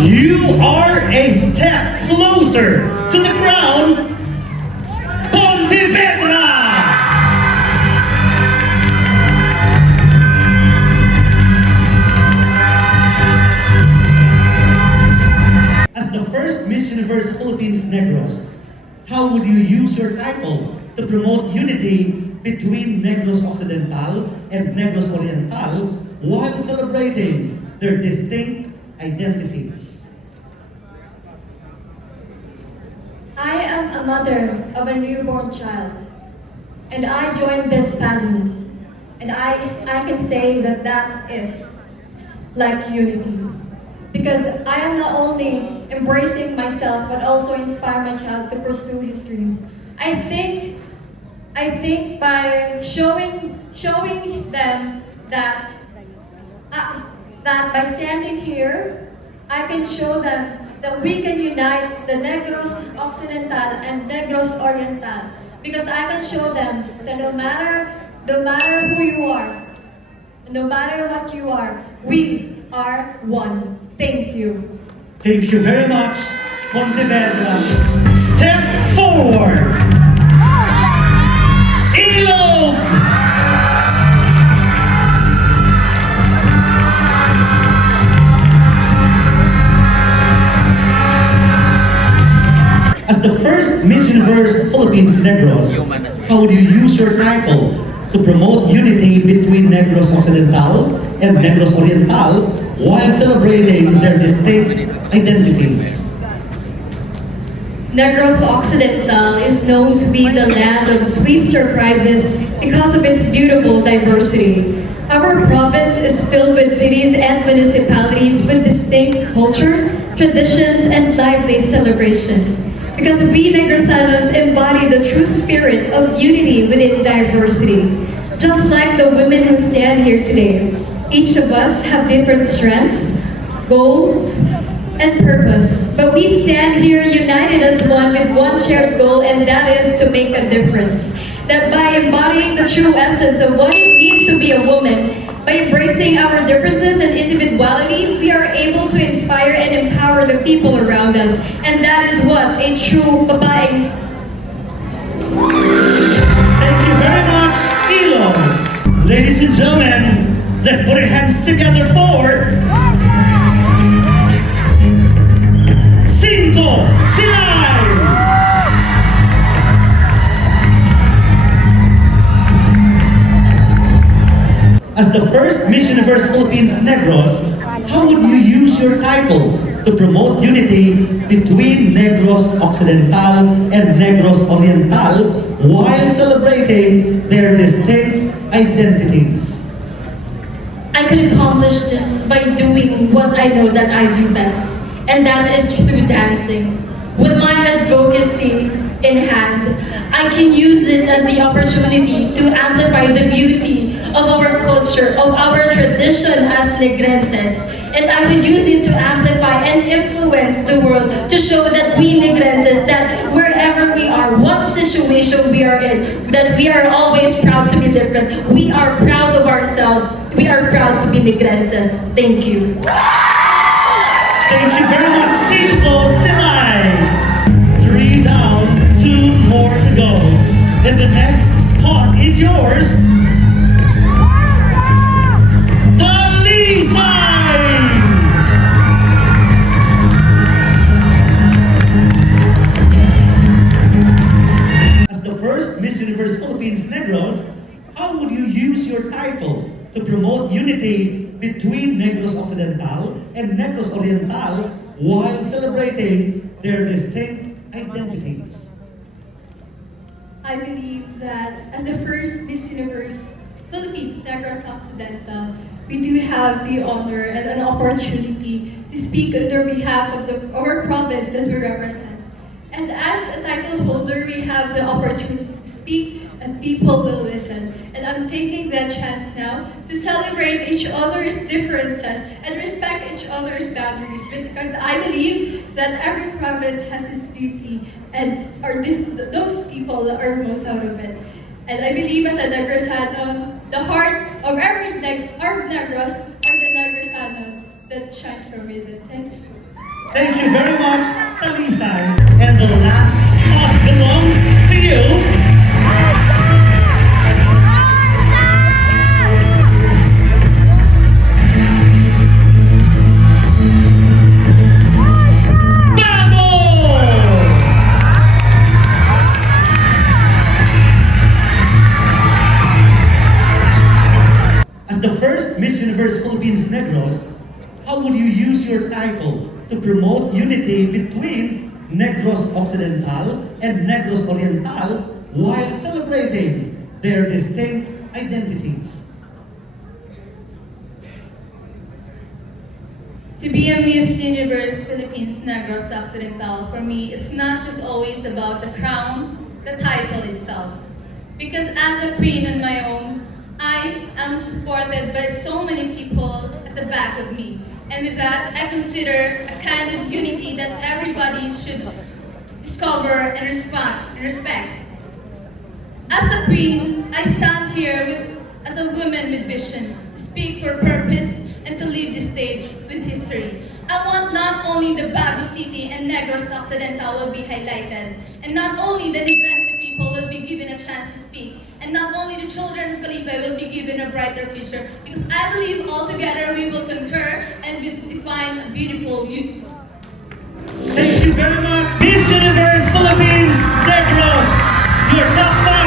You are a step closer to the crown, Pontevedra! As the first Miss Universe Philippines Negros, how would you use your title to promote unity between Negros Occidental and Negros Oriental while celebrating their distinct identities? I am a mother of a newborn child, and I joined this pageant, and I can say that that is like unity. Because I am not only embracing myself, but also inspire my child to pursue his dreams. I think by showing them that by standing here, I can show them that we can unite the Negros Occidental and Negros Oriental. Because I can show them that no matter who you are, no matter what you are, we are one. Thank you. Thank you very much, Pontevedra. Step forward! Ilog! As the first Miss Universe Philippines Negros, how would you use your title to promote unity between Negros Occidental and Negros Oriental while celebrating their distinct identities? Negros Occidental is known to be the land of sweet surprises because of its beautiful diversity. Our province is filled with cities and municipalities with distinct culture, traditions, and lively celebrations. Because we Negrosanos embody the true spirit of unity within diversity. Just like the women who stand here today, each of us have different strengths, goals, and purpose. But we stand here united as one with one shared goal, and that is to make a difference. That by embodying the true essence of what it means to be a woman, by embracing our differences and individuality, we are able to inspire and empower the people around us. And that is what a true babaeng. Thank you very much, Ilog. Ladies and gentlemen, let's put our hands together for Cinco Silay! As the first Miss Universe Philippines Negros, how would you use your title to promote unity between Negros Occidental and Negros Oriental while celebrating their distinct identities? I could accomplish this by doing what I know that I do best, and that is through dancing. With my advocacy in hand, I can use this as the opportunity to amplify the beauty of our culture, of our tradition as Negrenses. And I would use it to amplify and influence the world to show that we Negrenses, that wherever we are, what situation we are in, that we are always proud to be different. We are proud of ourselves. We are proud to be Negrenses. Thank you. Thank you very much, Cinco Silay. 3 down, 2 more to go. And the next spot is yours. As the first Miss Universe Philippines Negros, how would you use your title to promote unity between Negros Occidental and Negros Oriental while celebrating their distinct identities? I believe that as the first Miss Universe Philippines Negros Occidental, we do have the honor and an opportunity to speak on their behalf of our province that we represent. And as a title holder, we have the opportunity to speak and people will listen. And I'm taking that chance now to celebrate each other's differences and respect each other's boundaries, because I believe that every province has its beauty and those people are most out of it. And I believe as a Negrosano, the heart of every Negros are the Negrosano that shines from within. Thank you. Thank you very much, Talisay. And the last spot belongs to you. As the first Miss Universe Philippines Negros, how would you use your title to promote unity between Negros Occidental and Negros Oriental while celebrating their distinct identities? To be a Miss Universe Philippines Negros Occidental, for me, it's not just always about the crown, the title itself. Because as a queen on my own, I am supported by so many people at the back of me. And with that, I consider a kind of unity that everybody should discover and respect. As a queen, I stand here as a woman with vision, to speak for purpose, and to lead the stage with history. I want not only the Bago City and Negros Occidental will be highlighted, and not only the Negrense people will be given a chance to speak, and not only the children of Felipe will be given a brighter future, because I believe all together we will concur and will define a beautiful youth. Thank you very much, Miss Universe Philippines Negros, your top 5